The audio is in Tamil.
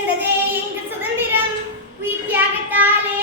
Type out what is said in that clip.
பிறந்ததே எங்கள் சுதந்திரம். உயிர் தியாகத்தாலே